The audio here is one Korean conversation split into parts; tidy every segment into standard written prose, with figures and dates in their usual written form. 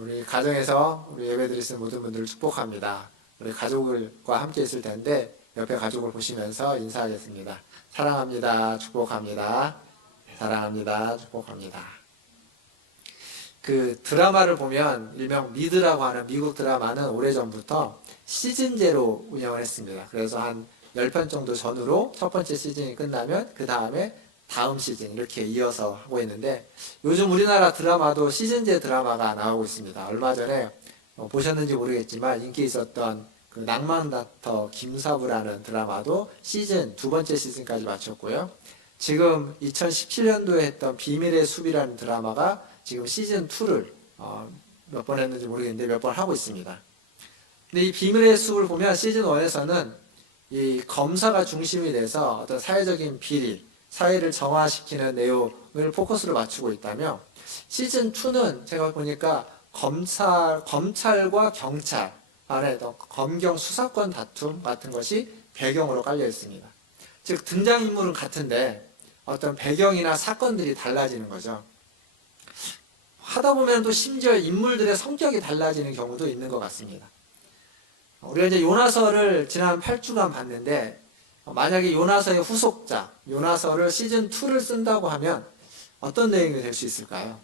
우리 가정에서 우리 예배드리시는 모든 분들을 축복합니다. 우리 가족과 함께 있을 텐데 옆에 가족을 보시면서 인사하겠습니다. 사랑합니다. 축복합니다. 사랑합니다. 축복합니다. 그 드라마를 보면 일명 미드라고 하는 미국 드라마는 오래전부터 시즌제로 운영을 했습니다. 그래서 한 10편 정도 전후로 첫 번째 시즌이 끝나면 그 다음에 다음 시즌 이렇게 이어서 하고 있는데, 요즘 우리나라 드라마도 시즌제 드라마가 나오고 있습니다. 얼마 전에 보셨는지 모르겠지만 인기 있었던 그 낭만닥터 김사부라는 드라마도 시즌 두 번째 시즌까지 마쳤고요. 지금 2017년도에 했던 비밀의 숲이라는 드라마가 지금 시즌 2를 몇 번 했는지 모르겠는데 몇 번 하고 있습니다. 근데 이 비밀의 숲을 보면 시즌 1에서는 이 검사가 중심이 돼서 어떤 사회적인 비리, 사회를 정화시키는 내용을 포커스로 맞추고 있다며, 시즌 2는 제가 보니까 검찰과 경찰 안에 검경 수사권 다툼 같은 것이 배경으로 깔려 있습니다. 즉 등장인물은 같은데 어떤 배경이나 사건들이 달라지는 거죠. 하다 보면 또 심지어 인물들의 성격이 달라지는 경우도 있는 것 같습니다. 우리가 이제 요나서를 지난 8주간 봤는데, 만약에 요나서의 후속작, 요나서를 시즌 2를 쓴다고 하면 어떤 내용이 될 수 있을까요?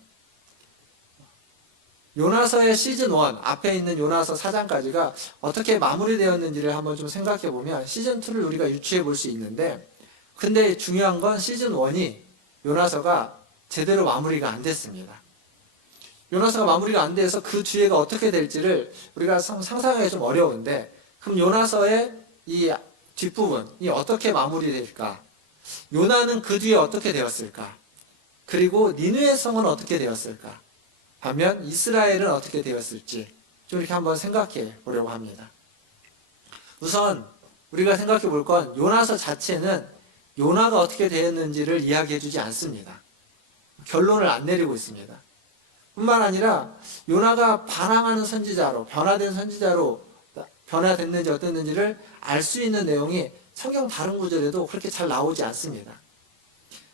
요나서의 시즌 1, 앞에 있는 요나서 4장까지가 어떻게 마무리되었는지를 한번 좀 생각해 보면 시즌 2를 우리가 유추해 볼 수 있는데, 근데 중요한 건 시즌 1이 요나서가 제대로 마무리가 안 됐습니다. 요나서가 마무리가 안 돼서 그 뒤에가 어떻게 될지를 우리가 상상하기 좀 어려운데, 그럼 요나서의 이 뒷부분이 어떻게 마무리될까? 요나는 그 뒤에 어떻게 되었을까? 그리고 니느웨 성은 어떻게 되었을까? 반면 이스라엘은 어떻게 되었을지 좀 이렇게 한번 생각해 보려고 합니다. 우선 우리가 생각해 볼 건 요나서 자체는 요나가 어떻게 되었는지를 이야기해 주지 않습니다. 결론을 안 내리고 있습니다. 뿐만 아니라 요나가 반항하는 선지자로, 변화된 선지자로 변화됐는지 어땠는지를 알 수 있는 내용이 성경 다른 구절에도 그렇게 잘 나오지 않습니다.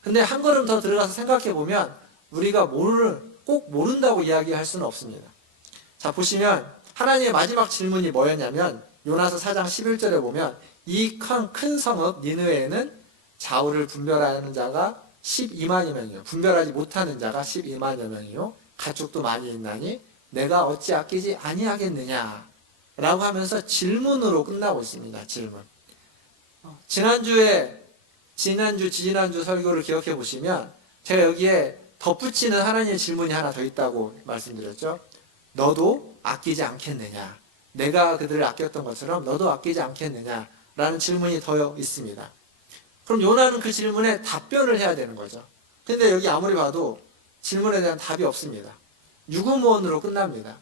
근데 한 걸음 더 들어가서 생각해 보면 우리가 꼭 모른다고 이야기할 수는 없습니다. 자, 보시면 하나님의 마지막 질문이 뭐였냐면, 요나서 4장 11절에 보면 이 큰 성읍 니느웨에는 좌우를 분별하는 자가 12만여 명이요, 분별하지 못하는 자가 12만여 명이요, 가축도 많이 있나니 내가 어찌 아끼지 아니하겠느냐 라고 하면서 질문으로 끝나고 있습니다. 질문. 지난주 설교를 기억해 보시면 제가 여기에 덧붙이는 하나님의 질문이 하나 더 있다고 말씀드렸죠. 너도 아끼지 않겠느냐, 내가 그들을 아꼈던 것처럼 너도 아끼지 않겠느냐 라는 질문이 더 있습니다. 그럼 요나는 그 질문에 답변을 해야 되는 거죠. 근데 여기 아무리 봐도 질문에 대한 답이 없습니다. 유구무원으로 끝납니다.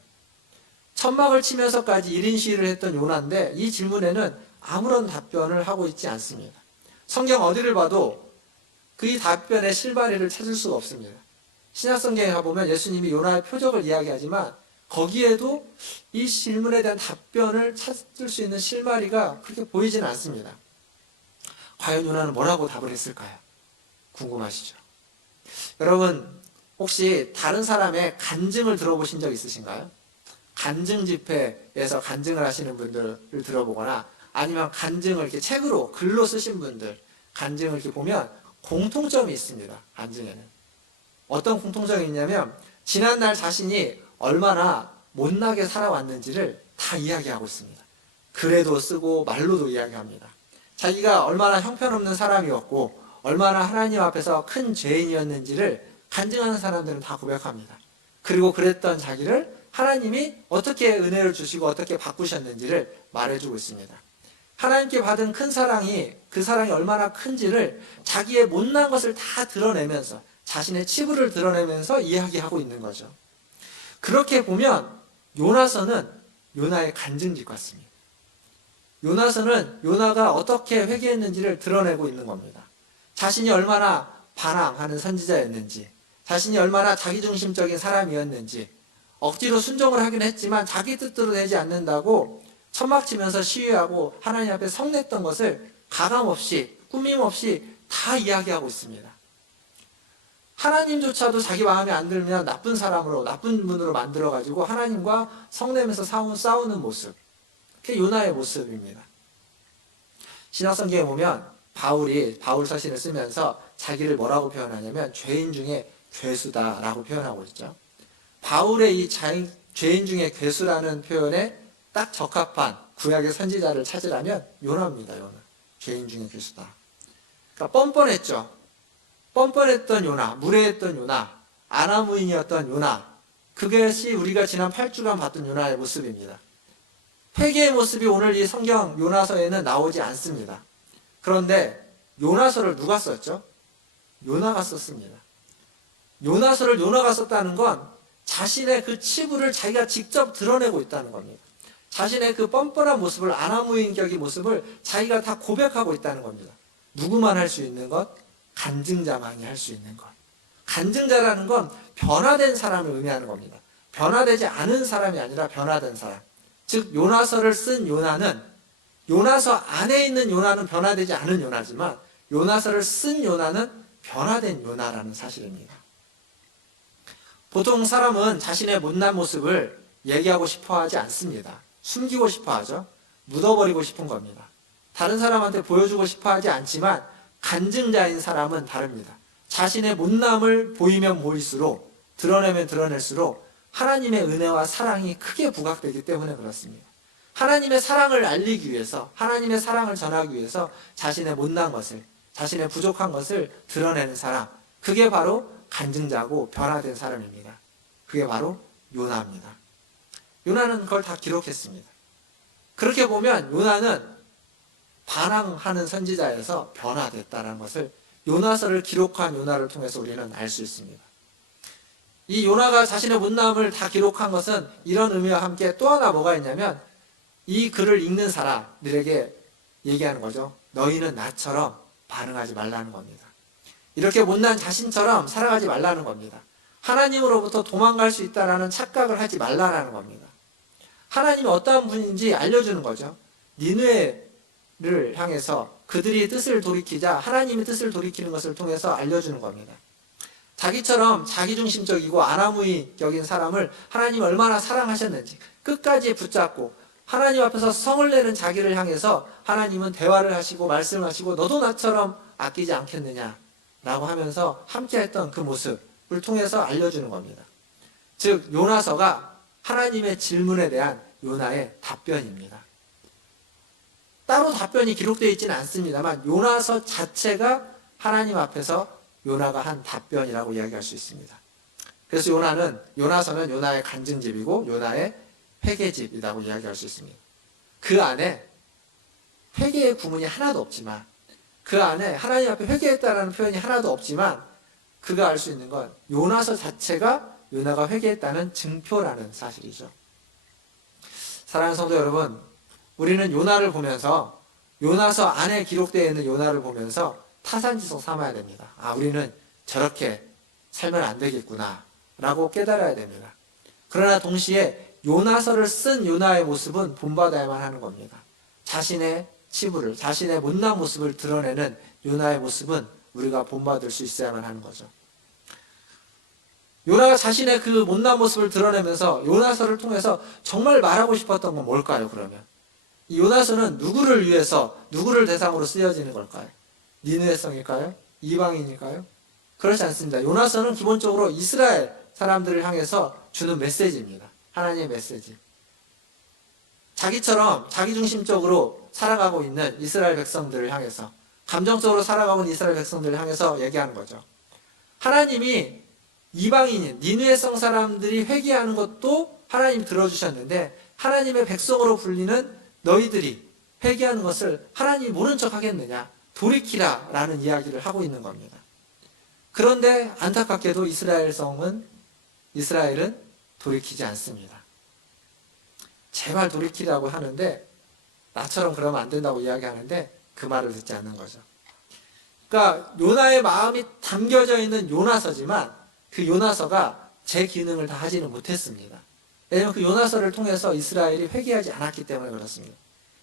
천막을 치면서까지 1인 시위를 했던 요나인데 이 질문에는 아무런 답변을 하고 있지 않습니다. 성경 어디를 봐도 그 답변의 실마리를 찾을 수가 없습니다. 신약성경에 가보면 예수님이 요나의 표적을 이야기하지만 거기에도 이 질문에 대한 답변을 찾을 수 있는 실마리가 그렇게 보이지는 않습니다. 과연 요나는 뭐라고 답을 했을까요? 궁금하시죠? 여러분, 혹시 다른 사람의 간증을 들어보신 적 있으신가요? 간증 집회에서 간증을 하시는 분들을 들어보거나 아니면 간증을 이렇게 책으로, 글로 쓰신 분들 간증을 이렇게 보면 공통점이 있습니다. 간증에는. 어떤 공통점이 있냐면 지난날 자신이 얼마나 못나게 살아왔는지를 다 이야기하고 있습니다. 글에도 쓰고 말로도 이야기합니다. 자기가 얼마나 형편없는 사람이었고 얼마나 하나님 앞에서 큰 죄인이었는지를 간증하는 사람들은 다 고백합니다. 그리고 그랬던 자기를 하나님이 어떻게 은혜를 주시고 어떻게 바꾸셨는지를 말해주고 있습니다. 하나님께 받은 큰 사랑이, 그 사랑이 얼마나 큰지를 자기의 못난 것을 다 드러내면서, 자신의 치부를 드러내면서 이야기하고 있는 거죠. 그렇게 보면 요나서는 요나의 간증집 같습니다. 요나서는 요나가 어떻게 회개했는지를 드러내고 있는 겁니다. 자신이 얼마나 반항하는 선지자였는지, 자신이 얼마나 자기중심적인 사람이었는지, 억지로 순종을 하긴 했지만 자기 뜻대로 되지 않는다고 천막치면서 시위하고 하나님 앞에 성냈던 것을 가감없이, 꾸밈없이 다 이야기하고 있습니다. 하나님조차도 자기 마음에 안 들면 나쁜 사람으로, 나쁜 분으로 만들어가지고 하나님과 성내면서 싸우는 모습. 그게 요나의 모습입니다. 신약성경에 보면 바울 서신을 쓰면서 자기를 뭐라고 표현하냐면 죄인 중에 괴수다라고 표현하고 있죠. 바울의 이 죄인 중에 괴수라는 표현에 딱 적합한 구약의 선지자를 찾으라면 요나입니다. 요나. 죄인 중에 괴수다. 그러니까 뻔뻔했죠. 뻔뻔했던 요나, 무례했던 요나, 아나무인이었던 요나. 그것이 우리가 지난 8주간 봤던 요나의 모습입니다. 회개의 모습이 오늘 이 성경 요나서에는 나오지 않습니다. 그런데 요나서를 누가 썼죠? 요나가 썼습니다. 요나서를 요나가 썼다는 건 자신의 그 치부를 자기가 직접 드러내고 있다는 겁니다. 자신의 그 뻔뻔한 모습을, 아나무인격의 모습을 자기가 다 고백하고 있다는 겁니다. 누구만 할 수 있는 것? 간증자만이 할 수 있는 것. 간증자라는 건 변화된 사람을 의미하는 겁니다. 변화되지 않은 사람이 아니라 변화된 사람. 즉 요나서를 쓴 요나는, 요나서 안에 있는 요나는 변화되지 않은 요나지만 요나서를 쓴 요나는 변화된 요나라는 사실입니다. 보통 사람은 자신의 못난 모습을 얘기하고 싶어 하지 않습니다. 숨기고 싶어 하죠. 묻어버리고 싶은 겁니다. 다른 사람한테 보여주고 싶어 하지 않지만 간증자인 사람은 다릅니다. 자신의 못남을 보이면 보일수록, 드러내면 드러낼수록 하나님의 은혜와 사랑이 크게 부각되기 때문에 그렇습니다. 하나님의 사랑을 알리기 위해서, 하나님의 사랑을 전하기 위해서 자신의 못난 것을, 자신의 부족한 것을 드러내는 사람, 그게 바로 간증자고 변화된 사람입니다. 그게 바로 요나입니다. 요나는 그걸 다 기록했습니다. 그렇게 보면 요나는 반항하는 선지자에서 변화됐다는 것을 요나서를 기록한 요나를 통해서 우리는 알 수 있습니다. 이 요나가 자신의 못남을 다 기록한 것은 이런 의미와 함께 또 하나 뭐가 있냐면 이 글을 읽는 사람들에게 얘기하는 거죠. 너희는 나처럼 반응하지 말라는 겁니다. 이렇게 못난 자신처럼 살아가지 말라는 겁니다. 하나님으로부터 도망갈 수 있다는 착각을 하지 말라는 겁니다. 하나님이 어떠한 분인지 알려주는 거죠. 니느웨를 향해서 그들이 뜻을 돌이키자 하나님이 뜻을 돌이키는 것을 통해서 알려주는 겁니다. 자기처럼 자기중심적이고 아나무인격인 사람을 하나님이 얼마나 사랑하셨는지 끝까지 붙잡고 하나님 앞에서 성을 내는 자기를 향해서 하나님은 대화를 하시고 말씀하시고 너도 나처럼 아끼지 않겠느냐라고 하면서 함께했던 그 모습을 통해서 알려주는 겁니다. 즉 요나서가 하나님의 질문에 대한 요나의 답변입니다. 따로 답변이 기록되어 있지는 않습니다만 요나서 자체가 하나님 앞에서 요나가 한 답변이라고 이야기할 수 있습니다. 그래서 요나서는 요나의 간증집이고 요나의 회개집이라고 이야기할 수 있습니다. 그 안에 회개의 구문이 하나도 없지만, 그 안에 하나님 앞에 회개했다라는 표현이 하나도 없지만 그가 알 수 있는 건 요나서 자체가 요나가 회개했다는 증표라는 사실이죠. 사랑하는 성도 여러분, 우리는 요나를 보면서 요나서 안에 기록되어 있는 요나를 보면서 타산지석 삼아야 됩니다. 아, 우리는 저렇게 살면 안 되겠구나 라고 깨달아야 됩니다. 그러나 동시에 요나서를 쓴 요나의 모습은 본받아야만 하는 겁니다. 자신의 치부를, 자신의 못난 모습을 드러내는 요나의 모습은 우리가 본받을 수 있어야만 하는 거죠. 요나가 자신의 그 못난 모습을 드러내면서 요나서를 통해서 정말 말하고 싶었던 건 뭘까요, 그러면? 이 요나서는 누구를 위해서, 누구를 대상으로 쓰여지는 걸까요? 니느웨성일까요? 이방인일까요? 그렇지 않습니다. 요나서는 기본적으로 이스라엘 사람들을 향해서 주는 메시지입니다. 하나님의 메시지. 자기처럼 자기중심적으로 살아가고 있는 이스라엘 백성들을 향해서, 감정적으로 살아가고 있는 이스라엘 백성들을 향해서 얘기하는 거죠. 하나님이 이방인인 니느웨성 사람들이 회개하는 것도 하나님이 들어주셨는데 하나님의 백성으로 불리는 너희들이 회개하는 것을 하나님이 모른 척 하겠느냐, 돌이키라 라는 이야기를 하고 있는 겁니다. 그런데 안타깝게도 이스라엘은 돌이키지 않습니다. 제발 돌이키라고 하는데 나처럼 그러면 안 된다고 이야기하는데 그 말을 듣지 않는 거죠. 그러니까 요나의 마음이 담겨져 있는 요나서지만 그 요나서가 제 기능을 다 하지는 못했습니다. 왜냐하면 그 요나서를 통해서 이스라엘이 회개하지 않았기 때문에 그렇습니다.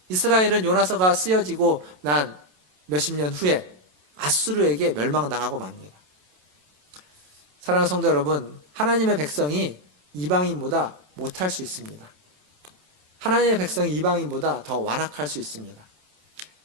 이스라엘은 요나서가 쓰여지고 난 몇십 년 후에 아수르에게 멸망당하고 맙니다. 사랑하는 성도 여러분, 하나님의 백성이 이방인보다 못할 수 있습니다. 하나님의 백성이 이방인보다 더 완악할 수 있습니다.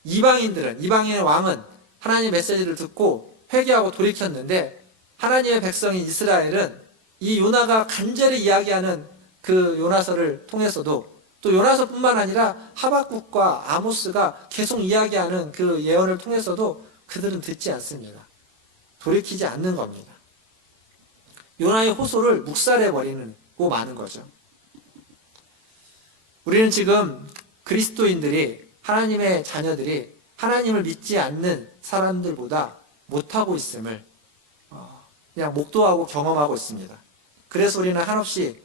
이방인의 왕은 하나님의 메시지를 듣고 회개하고 돌이켰는데, 하나님의 백성인 이스라엘은 이 요나가 간절히 이야기하는 그 요나서를 통해서도, 또 요나서뿐만 아니라 하박국과 아모스가 계속 이야기하는 그 예언을 통해서도 그들은 듣지 않습니다. 돌이키지 않는 겁니다. 요나의 호소를 묵살해버리고 마는 거죠. 우리는 지금 그리스도인들이, 하나님의 자녀들이 하나님을 믿지 않는 사람들보다 못하고 있음을 그냥 목도하고 경험하고 있습니다. 그래서 우리는 한없이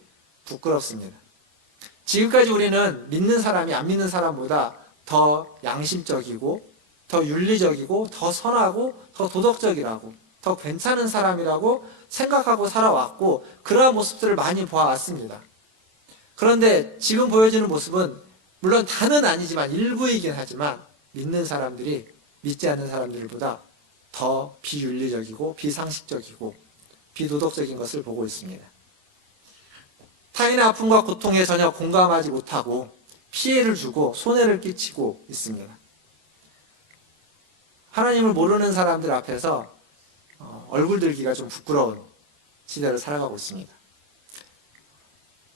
부끄럽습니다. 지금까지 우리는 믿는 사람이 안 믿는 사람보다 더 양심적이고, 더 윤리적이고, 더 선하고, 더 도덕적이라고, 더 괜찮은 사람이라고 생각하고 살아왔고, 그러한 모습들을 많이 보아왔습니다. 그런데 지금 보여지는 모습은 물론 다는 아니지만 일부이긴 하지만, 믿는 사람들이 믿지 않는 사람들보다 더 비윤리적이고 비상식적이고 비도덕적인 것을 보고 있습니다. 타인의 아픔과 고통에 전혀 공감하지 못하고 피해를 주고 손해를 끼치고 있습니다. 하나님을 모르는 사람들 앞에서 얼굴 들기가 좀 부끄러운 시대를 살아가고 있습니다.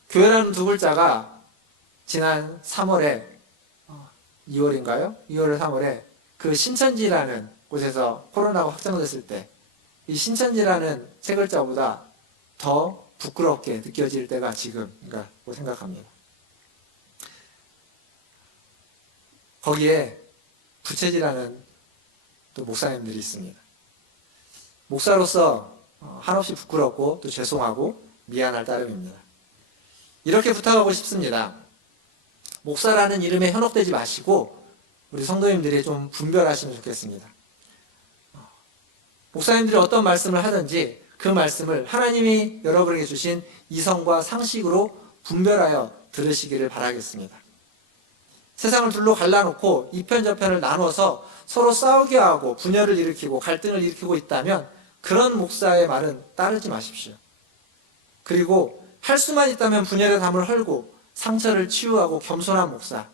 교회라는 두 글자가 지난 3월에 2월인가요? 2월 3월에 그 신천지라는 곳에서 코로나가 확정됐을 때 이 신천지라는 세 글자보다 더 부끄럽게 느껴질 때가 지금인가고 생각합니다. 거기에 부채질하는 또 목사님들이 있습니다. 목사로서 한없이 부끄럽고 또 죄송하고 미안할 따름입니다. 이렇게 부탁하고 싶습니다. 목사라는 이름에 현혹되지 마시고 우리 성도님들이 좀 분별하시면 좋겠습니다. 목사님들이 어떤 말씀을 하든지 그 말씀을 하나님이 여러분에게 주신 이성과 상식으로 분별하여 들으시기를 바라겠습니다. 세상을 둘로 갈라놓고 이편저편을 나눠서 서로 싸우게 하고 분열을 일으키고 갈등을 일으키고 있다면 그런 목사의 말은 따르지 마십시오. 그리고 할 수만 있다면 분열의 담을 헐고 상처를 치유하고 겸손한 목사,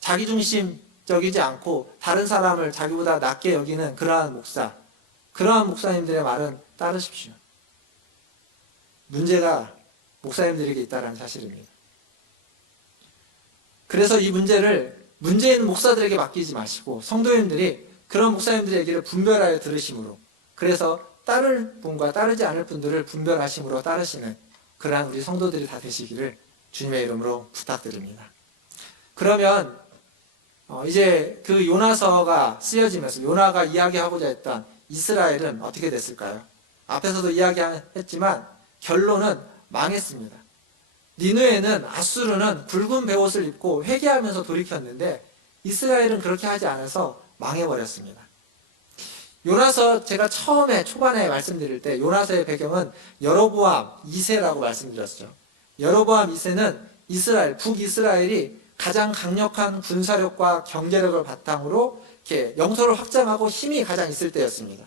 자기중심적이지 않고 다른 사람을 자기보다 낮게 여기는 그러한 목사님들의 말은 따르십시오. 문제가 목사님들에게 있다는 사실입니다. 그래서 이 문제 있는 목사들에게 맡기지 마시고 성도님들이 그런 목사님들의 얘기를 분별하여 들으심으로, 그래서 따를 분과 따르지 않을 분들을 분별하심으로 따르시는 그러한 우리 성도들이 다 되시기를 주님의 이름으로 부탁드립니다. 그러면 이제 그 요나서가 쓰여지면서 요나가 이야기하고자 했던 이스라엘은 어떻게 됐을까요? 앞에서도 이야기했지만 결론은 망했습니다. 니느웨는, 아수르는 붉은 베옷을 입고 회개하면서 돌이켰는데 이스라엘은 그렇게 하지 않아서 망해버렸습니다. 요나서 제가 초반에 말씀드릴 때 요나서의 배경은 여로보암 2세라고 말씀드렸죠. 여로보암 2세는 북이스라엘이 가장 강력한 군사력과 경제력을 바탕으로 이렇게 영토를 확장하고 힘이 가장 있을 때였습니다.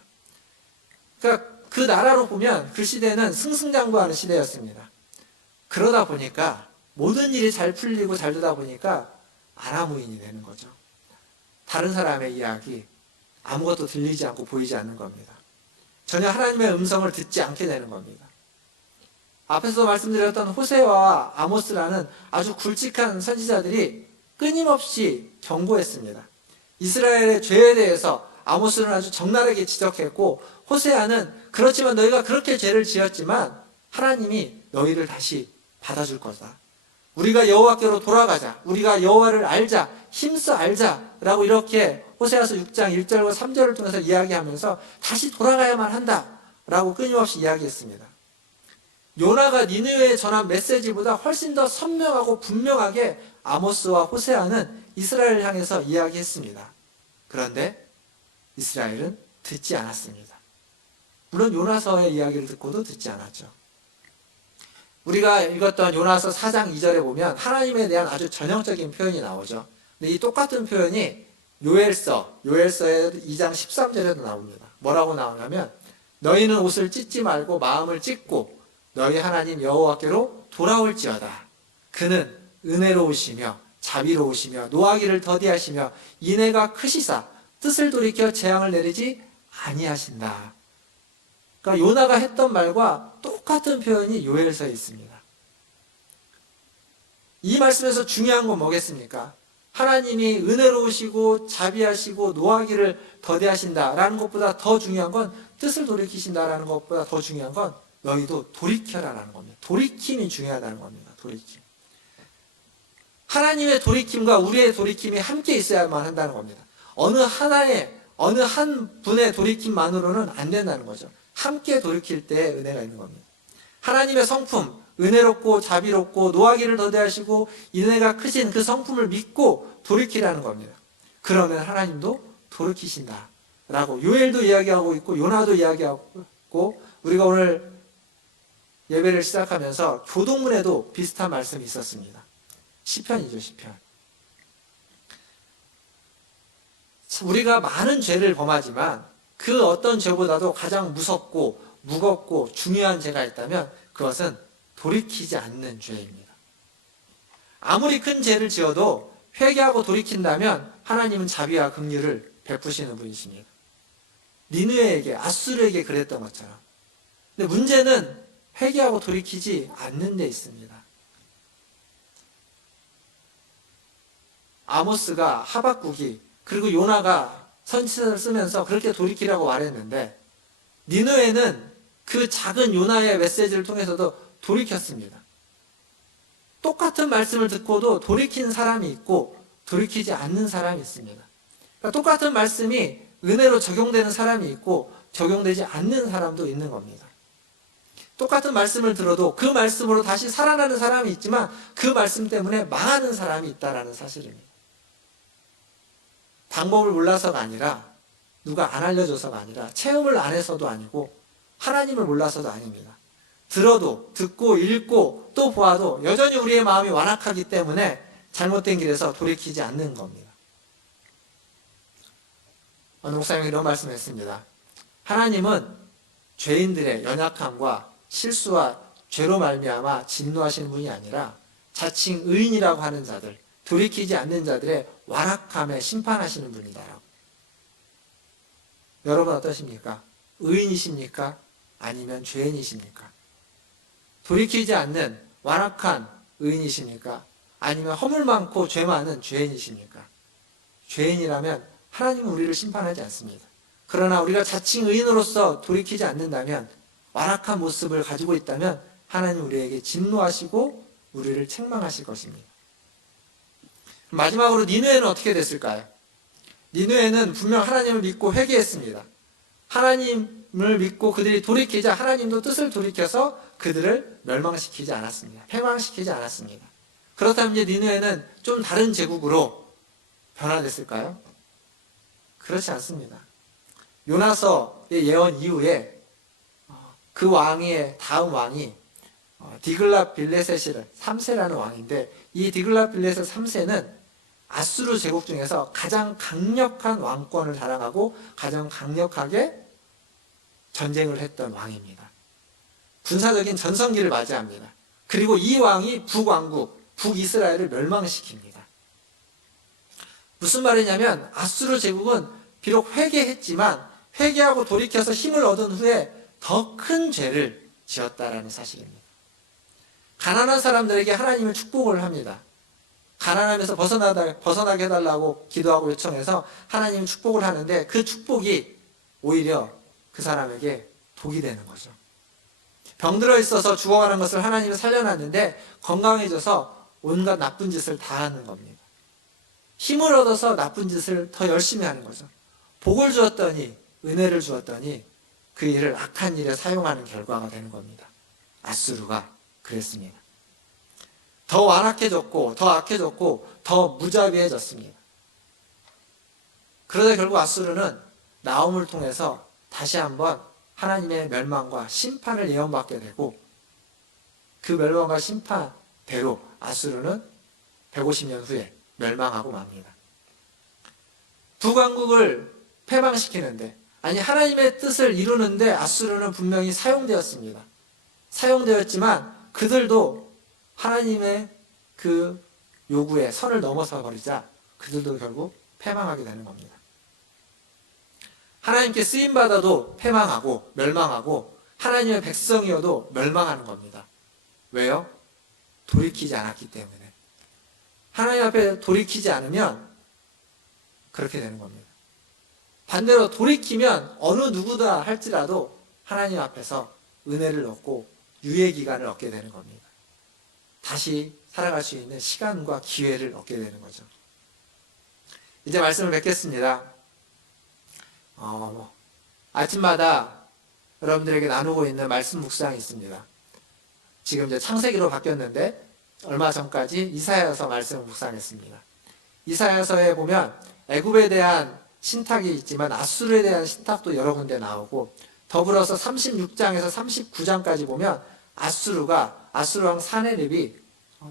그러니까 그 나라로 보면 그 시대는 승승장구하는 시대였습니다. 그러다 보니까 모든 일이 잘 풀리고 잘 되다 보니까 아나무인이 되는 거죠. 다른 사람의 이야기, 아무것도 들리지 않고 보이지 않는 겁니다. 전혀 하나님의 음성을 듣지 않게 되는 겁니다. 앞에서 말씀드렸던 호세아와 아모스라는 아주 굵직한 선지자들이 끊임없이 경고했습니다. 이스라엘의 죄에 대해서 아모스는 아주 적나라하게 지적했고, 호세아는 그렇지만 너희가 그렇게 죄를 지었지만 하나님이 너희를 다시 받아줄 거다. 우리가 여호와께로 돌아가자. 우리가 여호와를 알자. 힘써 알자라고 이렇게 호세아서 6장 1절과 3절을 통해서 이야기하면서 다시 돌아가야만 한다라고 끊임없이 이야기했습니다. 요나가 니느웨에 전한 메시지보다 훨씬 더 선명하고 분명하게 아모스와 호세아는 이스라엘을 향해서 이야기했습니다. 그런데 이스라엘은 듣지 않았습니다. 물론 요나서의 이야기를 듣고도 듣지 않았죠. 우리가 읽었던 요나서 4장 2절에 보면 하나님에 대한 아주 전형적인 표현이 나오죠. 근데 이 똑같은 표현이 요엘서의 2장 13절에도 나옵니다. 뭐라고 나오냐면 너희는 옷을 찢지 말고 마음을 찢고 너희 하나님 여호와께로 돌아올지어다. 그는 은혜로우시며 자비로우시며 노하기를 더디하시며 인애가 크시사 뜻을 돌이켜 재앙을 내리지 아니하신다. 그러니까 요나가 했던 말과 똑같은 표현이 요엘서에 있습니다. 이 말씀에서 중요한 건 뭐겠습니까? 하나님이 은혜로우시고 자비하시고 노하기를 더디하신다라는 것보다 더 중요한 건 뜻을 돌이키신다라는 것보다 더 중요한 건 너희도 돌이켜라라는 겁니다. 돌이킴이 중요하다는 겁니다. 돌이킴. 하나님의 돌이킴과 우리의 돌이킴이 함께 있어야만 한다는 겁니다. 어느 한 분의 돌이킴만으로는 안 된다는 거죠. 함께 돌이킬 때 은혜가 있는 겁니다. 하나님의 성품, 은혜롭고 자비롭고 노하기를 더디하시고 인애가 크신 그 성품을 믿고 돌이키라는 겁니다. 그러면 하나님도 돌이키신다 라고 요엘도 이야기하고 있고 요나도 이야기하고 있고, 우리가 오늘 예배를 시작하면서 교동문에도 비슷한 말씀이 있었습니다. 시편이죠, 시편. 우리가 많은 죄를 범하지만 그 어떤 죄보다도 가장 무섭고 무겁고 중요한 죄가 있다면 그것은 돌이키지 않는 죄입니다. 아무리 큰 죄를 지어도 회개하고 돌이킨다면 하나님은 자비와 긍휼을 베푸시는 분이십니다. 니느웨에게, 아수르에게 그랬던 것처럼. 근데 문제는 회개하고 돌이키지 않는 데 있습니다. 아모스가, 하박국이, 그리고 요나가 선지서를 쓰면서 그렇게 돌이키라고 말했는데 니느웨는 그 작은 요나의 메시지를 통해서도 돌이켰습니다. 똑같은 말씀을 듣고도 돌이킨 사람이 있고 돌이키지 않는 사람이 있습니다. 그러니까 똑같은 말씀이 은혜로 적용되는 사람이 있고 적용되지 않는 사람도 있는 겁니다. 똑같은 말씀을 들어도 그 말씀으로 다시 살아나는 사람이 있지만 그 말씀 때문에 망하는 사람이 있다는 사실입니다. 방법을 몰라서가 아니라, 누가 안 알려줘서가 아니라, 체험을 안 해서도 아니고 하나님을 몰라서도 아닙니다. 들어도, 듣고, 읽고 또 보아도 여전히 우리의 마음이 완악하기 때문에 잘못된 길에서 돌이키지 않는 겁니다. 어느 목사님이 이런 말씀을 했습니다. 하나님은 죄인들의 연약함과 실수와 죄로 말미암아 진노하시는 분이 아니라 자칭 의인이라고 하는 자들, 돌이키지 않는 자들의 완악함에 심판하시는 분이다라고. 여러분 어떠십니까? 의인이십니까? 아니면 죄인이십니까? 돌이키지 않는 완악한 의인이십니까? 아니면 허물 많고 죄 많은 죄인이십니까? 죄인이라면 하나님은 우리를 심판하지 않습니다. 그러나 우리가 자칭 의인으로서 돌이키지 않는다면, 완악한 모습을 가지고 있다면 하나님 우리에게 진노하시고 우리를 책망하실 것입니다. 마지막으로 니느웨는 어떻게 됐을까요? 니느웨는 분명 하나님을 믿고 회개했습니다. 하나님을 믿고 그들이 돌이키자 하나님도 뜻을 돌이켜서 그들을 멸망시키지 않았습니다. 패망시키지 않았습니다. 그렇다면 이제 니느웨는 좀 다른 제국으로 변화됐을까요? 그렇지 않습니다. 요나서의 예언 이후에 그 왕의 다음 왕이 디글랏빌레셋 3세라는 왕인데, 이 디글랏빌레셋 3세는 아수르 제국 중에서 가장 강력한 왕권을 자랑하고 가장 강력하게 전쟁을 했던 왕입니다. 군사적인 전성기를 맞이합니다. 그리고 이 왕이 북왕국, 북이스라엘을 멸망시킵니다. 무슨 말이냐면 아수르 제국은 비록 회개했지만 회개하고 돌이켜서 힘을 얻은 후에 더 큰 죄를 지었다라는 사실입니다. 가난한 사람들에게 하나님은 축복을 합니다. 가난함에서 벗어나게 해달라고 기도하고 요청해서 하나님은 축복을 하는데 그 축복이 오히려 그 사람에게 독이 되는 거죠. 병들어 있어서 죽어가는 것을 하나님은 살려놨는데 건강해져서 온갖 나쁜 짓을 다 하는 겁니다. 힘을 얻어서 나쁜 짓을 더 열심히 하는 거죠. 복을 주었더니, 은혜를 주었더니 그 일을 악한 일에 사용하는 결과가 되는 겁니다. 아수르가 그랬습니다. 더 완악해졌고 더 악해졌고 더 무자비해졌습니다. 그러다 결국 아수르는 나홈을 통해서 다시 한번 하나님의 멸망과 심판을 예언받게 되고, 그 멸망과 심판대로 아수르는 150년 후에 멸망하고 맙니다. 북왕국을 패망시키는데 아니, 하나님의 뜻을 이루는데 아수르는 분명히 사용되었습니다. 사용되었지만 그들도 하나님의 그 요구에 선을 넘어서 버리자 그들도 결국 패망하게 되는 겁니다. 하나님께 쓰임받아도 패망하고 멸망하고 하나님의 백성이어도 멸망하는 겁니다. 왜요? 돌이키지 않았기 때문에. 하나님 앞에 돌이키지 않으면 그렇게 되는 겁니다. 반대로 돌이키면 어느 누구다 할지라도 하나님 앞에서 은혜를 얻고 유예 기간을 얻게 되는 겁니다. 다시 살아갈 수 있는 시간과 기회를 얻게 되는 거죠. 이제 말씀을 맺겠습니다. 아침마다 여러분들에게 나누고 있는 말씀 묵상이 있습니다. 지금 이제 창세기로 바뀌었는데 얼마 전까지 이사야서 말씀을 묵상했습니다. 이사야서에 보면 애굽에 대한 신탁이 있지만 아수르에 대한 신탁도 여러 군데 나오고 더불어서 36장에서 39장까지 보면 아수르 왕 사네립이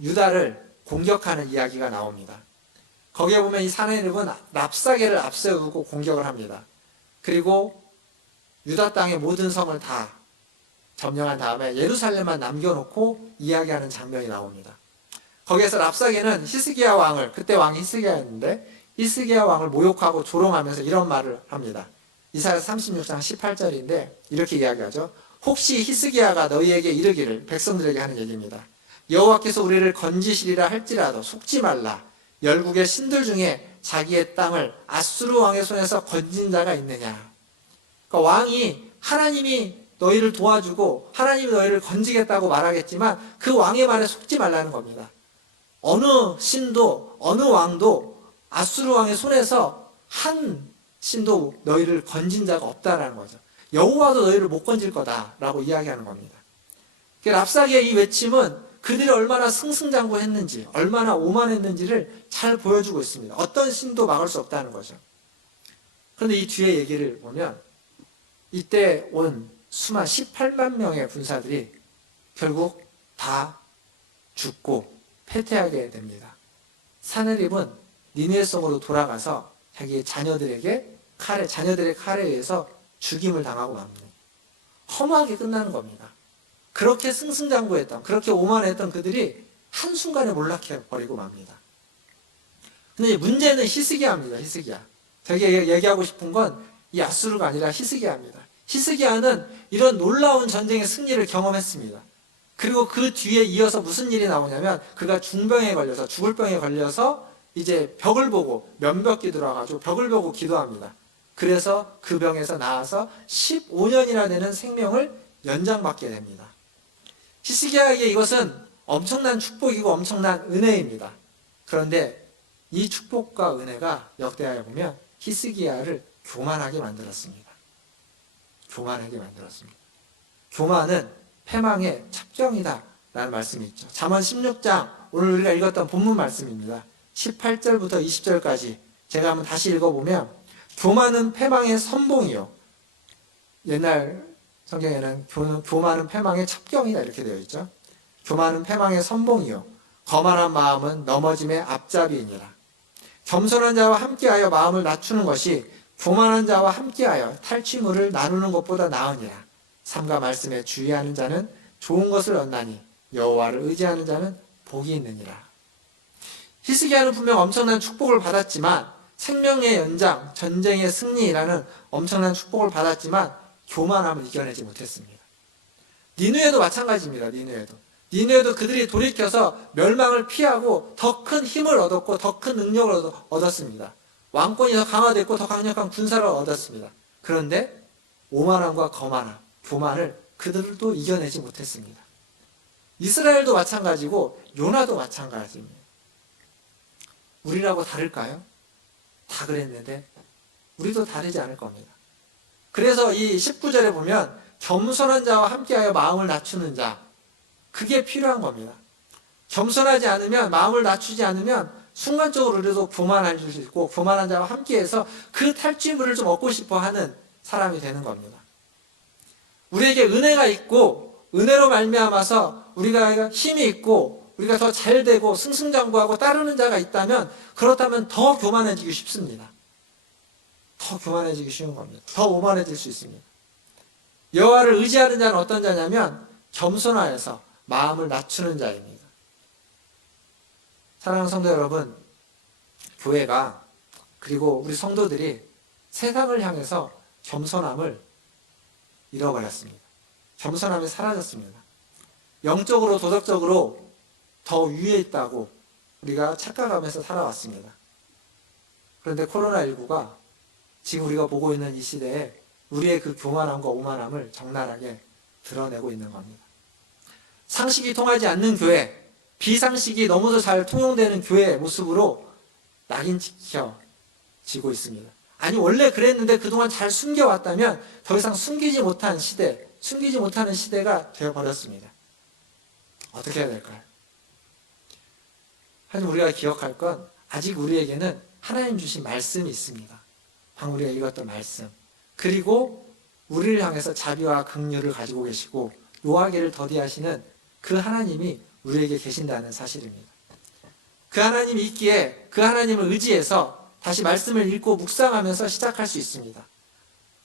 유다를 공격하는 이야기가 나옵니다. 거기에 보면 이 사네립은 랍사게를 앞세우고 공격을 합니다. 그리고 유다 땅의 모든 성을 다 점령한 다음에 예루살렘만 남겨놓고 이야기하는 장면이 나옵니다. 거기에서 랍사게는 히스기야 왕을, 그때 왕이 히스기야였는데 히스기야 왕을 모욕하고 조롱하면서 이런 말을 합니다. 이사야서 36장 18절인데 이렇게 이야기하죠. 혹시 히스기야가 너희에게 이르기를, 백성들에게 하는 얘기입니다. 여호와께서 우리를 건지시리라 할지라도 속지 말라. 열국의 신들 중에 자기의 땅을 아수르 왕의 손에서 건진 자가 있느냐. 그러니까 왕이 하나님이 너희를 도와주고 하나님이 너희를 건지겠다고 말하겠지만 그 왕의 말에 속지 말라는 겁니다. 어느 신도 어느 왕도 아수르 왕의 손에서 한 신도 너희를 건진 자가 없다라는 거죠. 여호와도 너희를 못 건질 거다라고 이야기하는 겁니다. 랍사게의 이 외침은 그들이 얼마나 승승장구했는지, 얼마나 오만했는지를 잘 보여주고 있습니다. 어떤 신도 막을 수 없다는 거죠. 그런데 이 뒤에 얘기를 보면 이때 온 수만 18만 명의 군사들이 결국 다 죽고 패퇴하게 됩니다. 사네립은 니느웨 성으로 돌아가서 자기의 자녀들의 칼에 의해서 죽임을 당하고 맙니다. 허무하게 끝나는 겁니다. 그렇게 승승장구했던, 그렇게 오만했던 그들이 한순간에 몰락해버리고 맙니다. 근데 문제는 히스기야입니다. 히스기야. 제가 얘기하고 싶은 건 이 아수르가 아니라 히스기야입니다. 히스기야는 이런 놀라운 전쟁의 승리를 경험했습니다. 그리고 그 뒤에 이어서 무슨 일이 나오냐면 그가 중병에 걸려서, 죽을 병에 걸려서 이제 벽을 보고 면벽기 들어가지고 벽을 보고 기도합니다. 그래서 그 병에서 나아서 15년이나 되는 생명을 연장받게 됩니다. 히스기야에게 이것은 엄청난 축복이고 엄청난 은혜입니다. 그런데 이 축복과 은혜가 역대하여 보면 히스기야를 교만하게 만들었습니다. 교만하게 만들었습니다. 교만은 패망의 첩경이다 라는 말씀이 있죠. 잠언 16장, 오늘 우리가 읽었던 본문 말씀입니다. 18절부터 20절까지 제가 한번 다시 읽어보면 교만은 패망의 선봉이요, 옛날 성경에는 교만은 패망의 첩경이다 이렇게 되어 있죠. 교만은 패망의 선봉이요, 거만한 마음은 넘어짐의 앞잡이이니라. 겸손한 자와 함께하여 마음을 낮추는 것이 교만한 자와 함께하여 탈취물을 나누는 것보다 나으니라. 삼가 말씀에 주의하는 자는 좋은 것을 얻나니 여호와를 의지하는 자는 복이 있느니라. 히스기야는 분명 엄청난 축복을 받았지만, 생명의 연장, 전쟁의 승리라는 엄청난 축복을 받았지만 교만함을 이겨내지 못했습니다. 니느웨도 마찬가지입니다. 니느웨도 그들이 돌이켜서 멸망을 피하고 더 큰 힘을 얻었고 더 큰 능력을 얻었습니다. 왕권이 더 강화됐고 더 강력한 군사를 얻었습니다. 그런데 오만함과 거만함, 교만을 그들도 이겨내지 못했습니다. 이스라엘도 마찬가지고 요나도 마찬가지입니다. 우리라고 다를까요? 다 그랬는데 우리도 다르지 않을 겁니다. 그래서 이 19절에 보면 겸손한 자와 함께하여 마음을 낮추는 자, 그게 필요한 겁니다. 겸손하지 않으면, 마음을 낮추지 않으면 순간적으로 우리도 교만할 수 있고 교만한 자와 함께해서 그 탈취물을 좀 얻고 싶어 하는 사람이 되는 겁니다. 우리에게 은혜가 있고 은혜로 말미암아서 우리가 힘이 있고 우리가 더 잘되고 승승장구하고 따르는 자가 있다면, 그렇다면 더 교만해지기 쉽습니다. 더 교만해지기 쉬운 겁니다. 더 오만해질 수 있습니다. 여호와를 의지하는 자는 어떤 자냐면 겸손하여서 마음을 낮추는 자입니다. 사랑하는 성도 여러분, 교회가 그리고 우리 성도들이 세상을 향해서 겸손함을 잃어버렸습니다. 겸손함이 사라졌습니다. 영적으로 도덕적으로 더 위에 있다고 우리가 착각하면서 살아왔습니다. 그런데 코로나19가 지금 우리가 보고 있는 이 시대에 우리의 그 교만함과 오만함을 적나라하게 드러내고 있는 겁니다. 상식이 통하지 않는 교회, 비상식이 너무도 잘 통용되는 교회의 모습으로 낙인 찍혀지고 있습니다. 아니 원래 그랬는데 그동안 잘 숨겨왔다면 더 이상 숨기지 못한 시대, 숨기지 못하는 시대가 되어버렸습니다. 어떻게 해야 될까요? 하지만 우리가 기억할 건 아직 우리에게는 하나님 주신 말씀이 있습니다. 방금 우리가 읽었던 말씀. 그리고 우리를 향해서 자비와 긍휼을 가지고 계시고 요하기를 더디하시는 그 하나님이 우리에게 계신다는 사실입니다. 그 하나님이 있기에 그 하나님을 의지해서 다시 말씀을 읽고 묵상하면서 시작할 수 있습니다.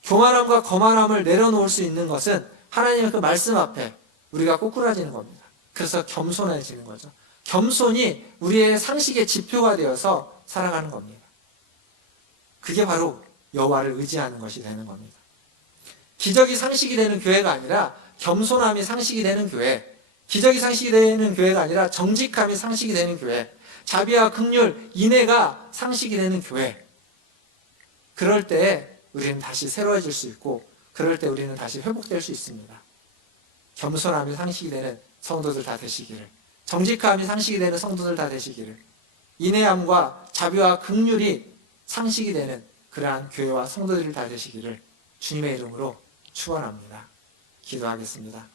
교만함과 거만함을 내려놓을 수 있는 것은 하나님의 그 말씀 앞에 우리가 꼬꾸라지는 겁니다. 그래서 겸손해지는 거죠. 겸손이 우리의 상식의 지표가 되어서 살아가는 겁니다. 그게 바로 여호와를 의지하는 것이 되는 겁니다. 기적이 상식이 되는 교회가 아니라 겸손함이 상식이 되는 교회, 기적이 상식이 되는 교회가 아니라 정직함이 상식이 되는 교회, 자비와 긍휼, 인애가 상식이 되는 교회. 그럴 때 우리는 다시 새로워질 수 있고 그럴 때 우리는 다시 회복될 수 있습니다. 겸손함이 상식이 되는 성도들 다 되시기를, 정직함이 상식이 되는 성도들 다 되시기를, 인애함과 자비와 긍휼이 상식이 되는 그러한 교회와 성도들이 다 되시기를 주님의 이름으로 축원합니다. 기도하겠습니다.